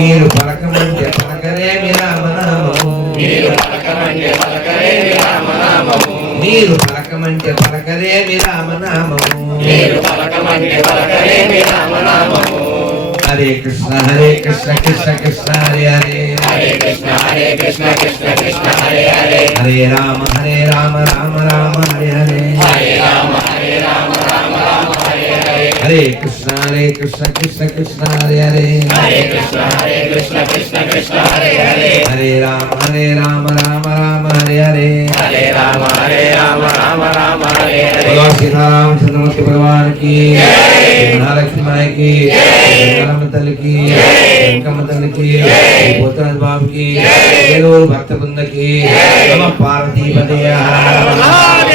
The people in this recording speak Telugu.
మీరు పలకమంటే పలకరేమి రామనామము. మీరు పలకమంటే పలకరేమి రామనామము. హరే కృష్ణ హరే కృష్ణ కృష్ణ కృష్ణ హరే హరే. హరే కృష్ణ హరే కృష్ణ కృష్ణ కృష్ణ హరే హరే. హరే రామ హరే రామ రామ రామ హరే హరే. హరే రామ హరే రామ రామ రామ హరే హరే. హరే కృష్ణ हरे कृष्ण कृष्ण कृष्ण हरे हरे। हरे कृष्ण हरे कृष्ण कृष्ण कृष्ण हरे हरे। हरे राम हरे राम राम राम हरे हरे। हरे राम हरे राम राम राम हरे हरे। भगवान सीताराम चंद्रमूर्ति भगवान की महालक्ष्मी माई की रामतल की कमतल की पोतराज बाब की भक्त बृंद की नम पार्वती पते हर हर।